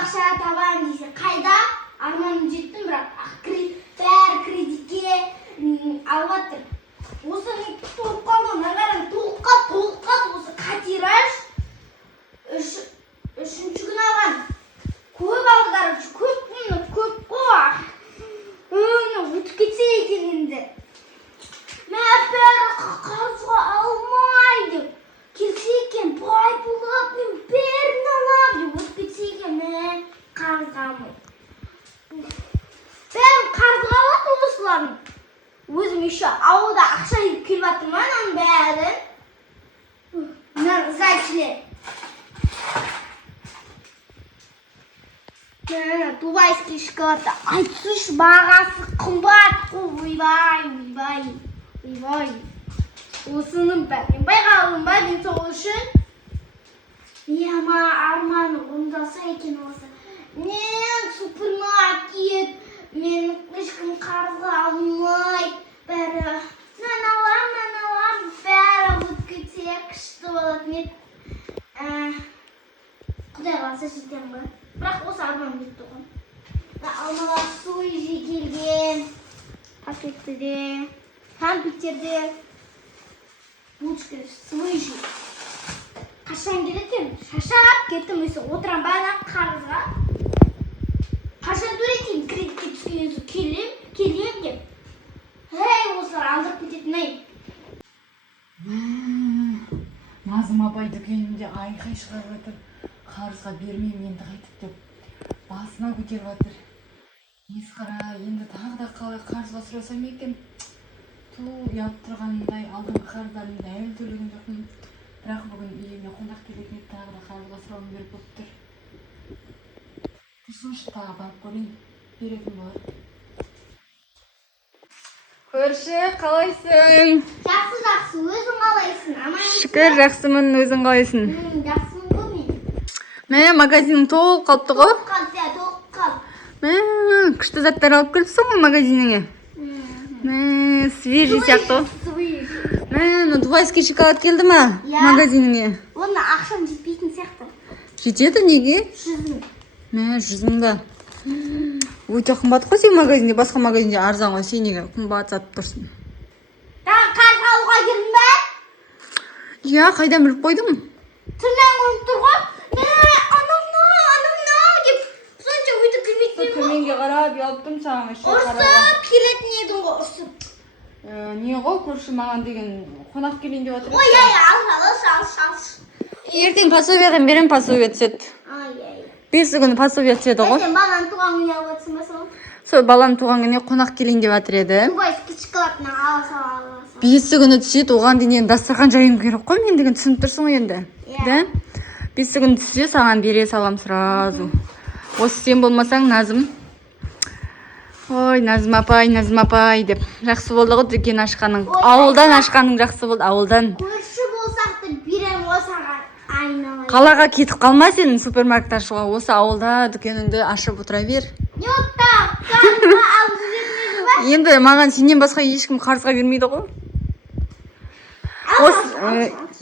ақша табайын десе қайда? Арманым жеттім, бірақ бәрі кредитке алып жатыр. Осы толып қалған, қараң, толыққа осы катираж үшінші күн алған. Көп алды, короче, көп қой. Өтіп кетсе екен енді. Мен бәрі қарызға алмайды. Келсе екен, бай болып, мен бәрін алам деп өтіп кетсе екен, мен қарызға алмайды. Бәрін қарызға алады осылардың. Өзім еще ауылда ақша келіп жатырмын, ананың бәрін. Зайчилер. Дубайский шоколадты айтсыншы, бағасы қымбат қой, ойбай. Осының бәрін байғалым ба, мен сол үшін. Арманы орындалса екен осы. Мен супермаркет, мен ешкім қарызға алмайды. Бәрі, мен алам, бәрі өтіп кетсе күшті болады. Мен Құдай қаласа жетем ғой. Бірақ осы арман жетті ғой. Алмаға суйжи келген, пакеттіде, компьютерде, булочка суйжи. Қашан келетін? Шашап кеттім, өсі отырам бана қарызға. Қашан төлетейін кредитке түскенен келем деп. Осылар алдырып кететін ай. Назым апай дүкенінде айқай шығарып жатыр. Қарызға бермеймін енді қайтып деп. Басына көтеріп жатыр. Несі қара, енді тағы да қарызға сұрасам екен. Ұят тұрғандай алдыңғы қарыздарымды әлі төлеген жоқпын. Бірақ бүгін үйіме қонақ келетін еді, тағы да қарызға сұрауым керек болып тұр. Тұрсыншы тағы барып көрейін, беретін болар. Көрші, қалайсың? Жақсы, өзің қалайсың? Шүкір, жақсымын, өзің қалайсың? Жақсымын ғой мен. Мә, магазинің толып қалыпты ғой? Толып қалды. Мә, күшті заттар алып келіпсің ғой магазиніңе? Мә, свежий сияқты ғой? Мә, дубайский шоколад келді ма магазиніңе? Онда ақшам жетпейтін сияқты. Жетеді, неге? 100. Мә, 100 ба? Өте қымбат қой сен магазинде, басқа магазинде арзан ғой, сен неге қымбат сатып тұрсың? Қарыз алуға келдің бе? Иә, қайдан біліп қойдың? Түрмен көріп тұр ғой. Анамна деп сонша өйтіп келмейтін едім ғой. Төменге қарап ұялттым саған еще қарауға. Ұрсып келетін едің ғой, ұрсып. Не ғой, көрші маған деген қонақ келейін деп жатыр. Ой, алшы. Ертең пособиеға берем, пособие түседі. Бесі күні пособие түседі ғой. Ертең баланың туған күніне алып отырсың ба сол? Сол баланың туған күніне қонақ келейін деп жатыр еді. Дубайский шоколадына аласа. Бесі күні түседі, оған дейін дастархан жайым керек қой, мен деген түсініп тұрсың ғой енді. Да? Бесі күні түссе, саған бере салам сразу. Осы сен болмасаң, Назым. Ой, Назым апай деп. Жақсы болды ғой дүкен ашқаның. Ауылдан ашқаның жақсы болды, ауылдан. Көрші болсақ та берем осаған айналайын. Қалаға кетіп қалма сен супермаркет ашуға. Осы ауылда дүкеніңді ашып отыра бер. Жоқта, қарызға алып жібермеді ба? Енді маған сенен басқа ешкім қарызға бермейді ғой.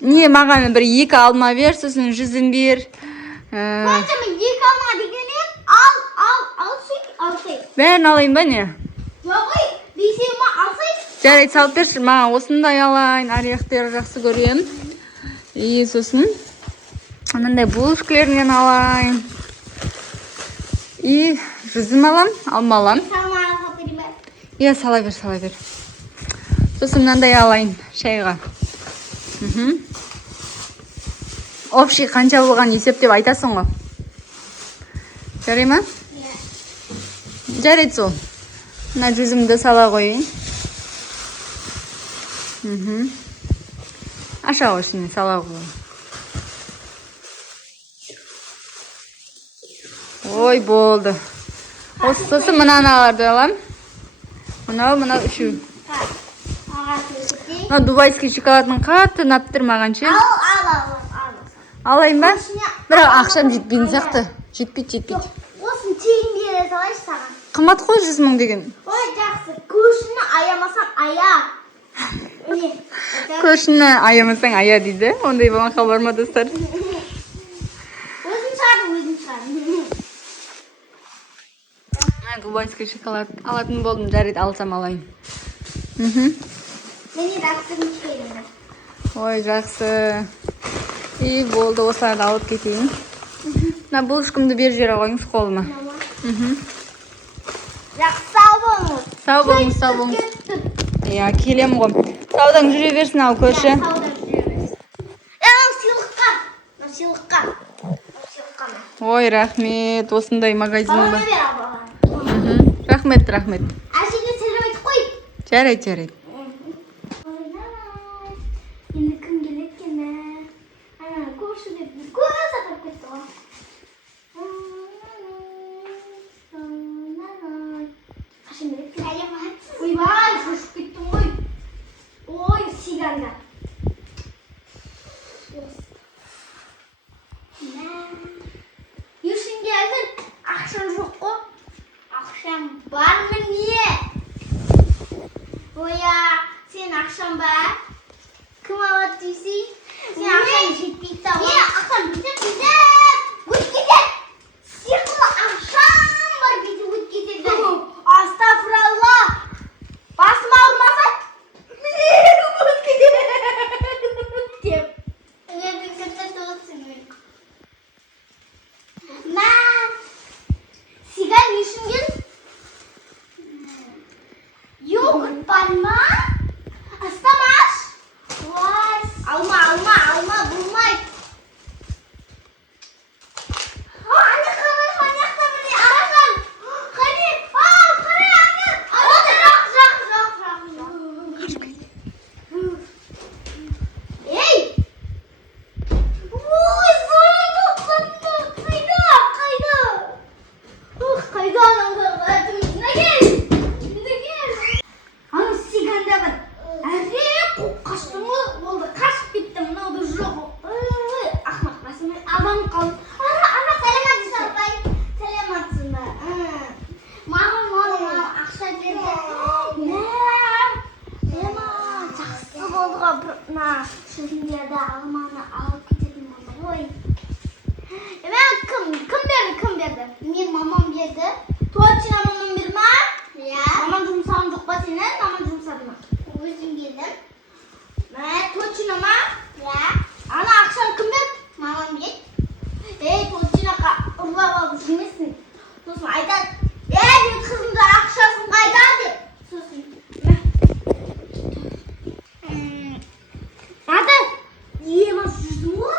Не, маған бір 2 алма бер, сосын 100-ін бер. Қанша мен 2 алма деген ем? Алсай. Бәрін алайын ба не? Жоғый, бейсен ма алсай? Жарайды, салып берші, маған осындай алайын, орехтер жақсы көрем. Сосын анандай булочкалерінен алайын. 100-ін алам, алма алам. Салмаға салып берейін бе? Иә, сала бер. Сосын мынандай алайын, шайға. Общий қанша болған есептеп айтасың ғой. Жарай ма? Жарайды сол. Мына 100-імді сала қойын. Аша ғой ішіне сала қойын. Ой, болды. Сосын мынаналарды алам. Мынау үшеу. Дубайский шоколадның қатты ұнап тұр маған ше. Алайын ба? Бірақ ақшам жетпейін сияқты. Жетпейді. Осын тегін бере салайшы саған. Қымбат қой 100 мың деген. Ой, жақсы. Көршіні аямасаң ая. Көршіні аямасаң ая дейді. Ондай болған хабар ма достар? Өзің шығардың. Мен кубанский шоколад алатын болдум, жарайды, алсам алайын. Мені рақсым келді. Ой, жақсы. И болды, осыларды алып кетейін. Мына булышкамды бер жерге қойыңыз қолыма. Жақсы сау болыңыз. Сау болыңыз, сау болыңыз. Иә, келем ғой. Саудаң жүре берсін, ал көрші. Саудан жүре берсін. Сыйлыққа. Ой, рахмет. Осындай магазин Балама бар. бер абаға. Рахмет, рахмет. Әжеге сәлем айтып қой. Жарайды, жарайды. Енді кім келеді екен? Көрші деп көз атап кетті ғой. Қашан келеді? Сәлемат. Ойбай, шошып кеттім ғой. Ой, сиганда. Ешін келдің, ақшам жоқ қой. Ақшам бар ма не? Оя, сен ақшам бар? Кім алады дейсің? Сен ақшам жетпейді тауы. Ақшам бүйтіп өтіп кетеді. Сиқырлы ақшам бар бүйтіп өтіп кетеді. Астафыралла. Басым ауырмаса? Өтіп кетеді. Деп. Енді кімді тоғытсың мен? Мам, сигар ешін кел? Йогурт бар ма? Астамаш? Алма, болмайды. Ане қарай, аяқта бірде арасан. Қане, қарай ане. Жоқ. Ей! Ой, зайды, қайда? Қайда? Аны сиганда бар. Әре, қуып қаштың ғой, болды, қашып кетті, мынауды жоқ. Ақмақ басым, адам қалды. Ана, сәлематсың ба? Сәлематсың ба? Маған ақша берді. Жақсы болды ғой, шөзіндерді алманы алып кететін болды ғой. Кім берді? Мен мамам берді. Точно мамам берді ма? Мамам жұмсаған жоқ па сенен? Мамам жұмсады ма? Өзім бердім. Точно ма? Ана ақшаны кім берді? Мамам берді. Точно ұрлап алып жүрмесін. Сосын айтады, мен қызымды ақшасын қайда деп. Сосын аты ема жүзім ғой.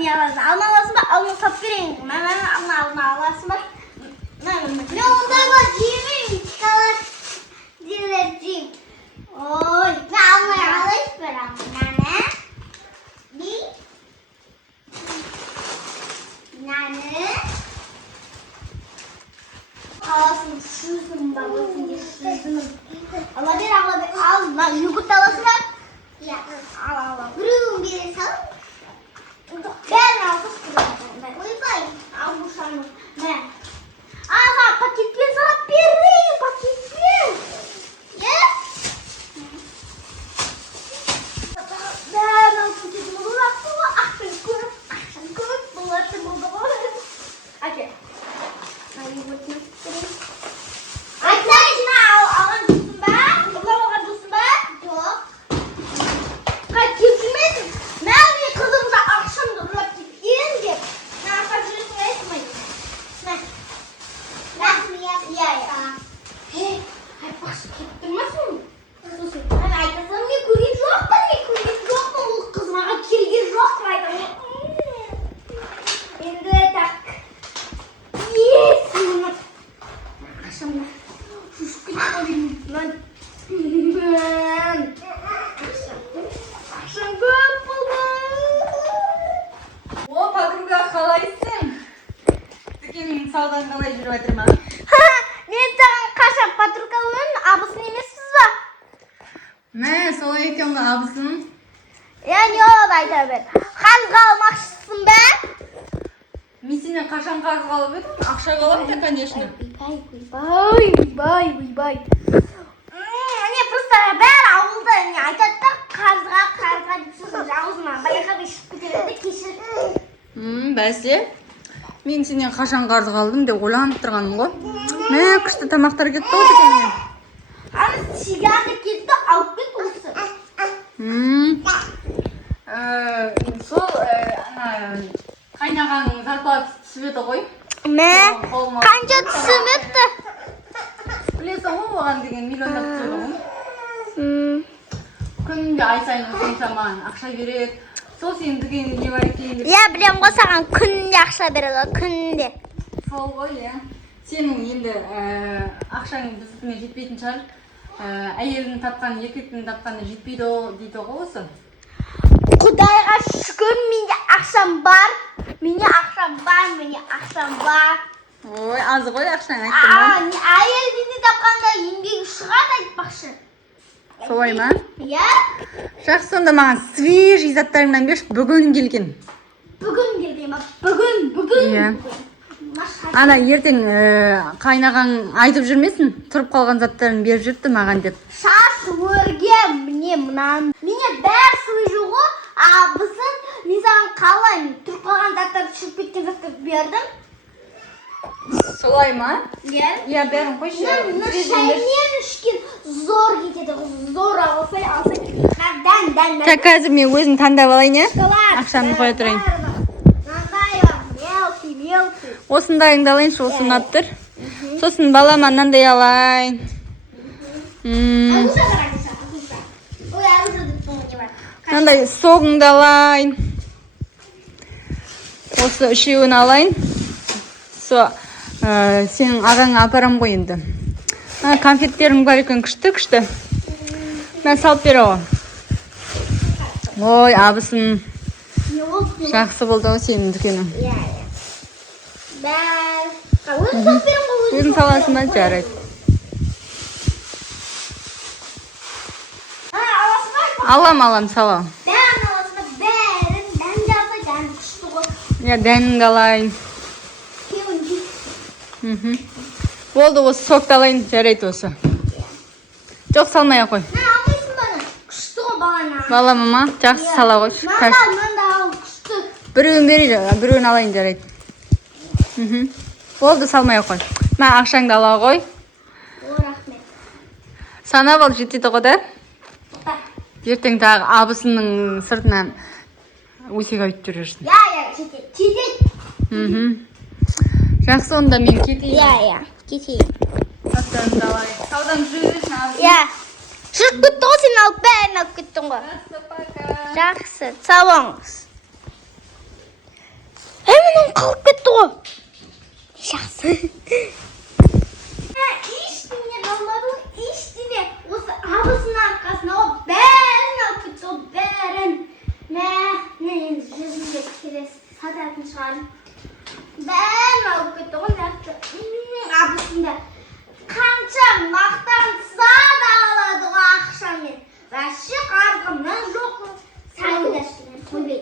Не аласың? Алма аласың ба? Алма сап берейін. Алма аласың ба? Мен ондайға жемеймін. Шоколад дилер жеймін. Ой, мен алмай алайын бір алманы. Нәні? Аласың шүзім ба? Өзінде шүзімім. Ала бер. Ал, йогурт аласың ба? Ал. Біреуін бере сал. Бәрін алғыз күрі. Ойбай, ал бұшаны. Аға, пакетпен сарап берейін, пакетпен. Бәрін алғыз кетім ұлақты ғой, ақпен көріп, ақшан көріп, бұларды болды ғой. Әке, йогуртын өтіп айтсайшына алған жоқсын ба? Ұрлап алған жоқсын ба? Жоқ. Қай, кеп жүрмесің? Мәл мен қызымды ақшамды ұрлап кеткен деп. Ақша жүресің айтмайды. Айтпақшы кеттің ма соны? Сосын, айтасам мен көрген жоқпын, ол қыз маған келген жоқпын айтамын. Енді так. Есімін. Ақшамда. Шушып кетіп ақшам көп болды. О, подруга, қалайсың? Дүкенің саудаң қалай жүріп жатыр ма? Мен саған қашан подругамен абысын емессіз ба? Солай екен ғой, абысын. Не олады айта бер. Қазға алмақшысың ба? Мен сенен қашан қарыз қалып едім? Ақша қалапты, конечно. Ойбай. Не просто бәрі ауылда айтады да қарызға деп сөзін аузынан баяғыда ішіп кетеді кешір. Бәсе. Мен сенен қашан қарыз қалдым деп ойланып тұрғаным ғой. Мә, күшті тамақтар кетті ғой дүкеннен. Ана сигарды кетті, алып кет осы. Сол қайнаған зарплата түсіп еді ғой. Мә, қанша түсіп еді? Білесің ғой, оған деген миллиондап түседі ғой. Күнде ай сайын осыншама ақша береді. Сол сенің дүкенің не бар екен деп. Иә, білем ғой, саған күнде ақша береді, күнде. Сол ғой, иә. Сенің енді ақшаң біздікіне жетпейтін шығар. Әйелдің тапқаны, еркектің тапқаны жетпейді дейді ғой осы. Құдайға шүкір, менде ақшам бар. Менде ақшам бар. Ой, аз ғой ақшаң айттым. Әйелдің тапқанда еңбегі шығады айтпақшы. Солай ма? Иә. Жақсы, сонда маған свежий заттарыңнан берші, бүгін келген. Бүгін келген, бүгін. Иә. Ана ертең қайнаған айтып жүрмесін, тұрып қалған заттарын беріп жүріпті маған деп. Шаш өргем, міне мұнан. Мене бәрі свежий ғой, біздің мен саған қалай тұрып қалған заттарды шіріп кеткен заттарды бердім. Солай ма? Иә. Иә, бәрін қойшы. Мына шаймен ішкен зор кетеді, зор алсай. Дән. Так, қазір мен өзім таңдап алайын, е? Ақшамды қоя тұрайын. Мелкий. Осындайыңды алайыншы, осы ұнап тұр. Сосын балама мынандай алайын. Мынандай соғыңды алайын. Осы үшеуін алайын. Сенің ағаңа апарам ғой енді. Конфеттерің бар екен, күшті. Мен салып бере ғой. Ой, абысын. Жақсы болды ғой сенің дүкенің. Өзің салып берің ғой. Өзің саласың ба? Жарайды. Алам, салам. Бәрін аласың ба? Бәрін. Дәнді алсай, дәнді күшті ғой. Я дәніңді алайын. Болды, осы сокты алайын, жарайды осы. Жоқ, салмай қой. Алмайсың баны. Күшті ғой балана. Балама ма? Жақсы сала ғой. Мында ал, күшті. Біреуін берейін, біреуін алайын, жарайды. Болды, салмай қой. Мен ақшаңды ала ғой. Рахмет. Санап ал, жетеді ғой да? Ертең тағы абысының сыртынан өсек айтып жүрерсің. Иә, жетеді. Жақсы, онда мен кетейін. Иә, кетейін. Заттарымды алайын. Саудан жүресің, абысың. Иә. Жүріп кетті ғой, сен алып бәрін алып кеттің ғой. Жақсы, сау болыңыз. Мынау қалып кетті ғой. Жақсы. Ештеңе қалмады ғой, ештеңе. Осы абысының арқасына ғой, бәрін алып кетті ғой, бәрін. Енді жүзімде келесі сататын шығарым. Бәрін алып кетті ғой, абысында. Қанша мақтанса да алады ғой ақшамен. Вообще қарғымнан жоқ. Сәлдәшкіден, көбей.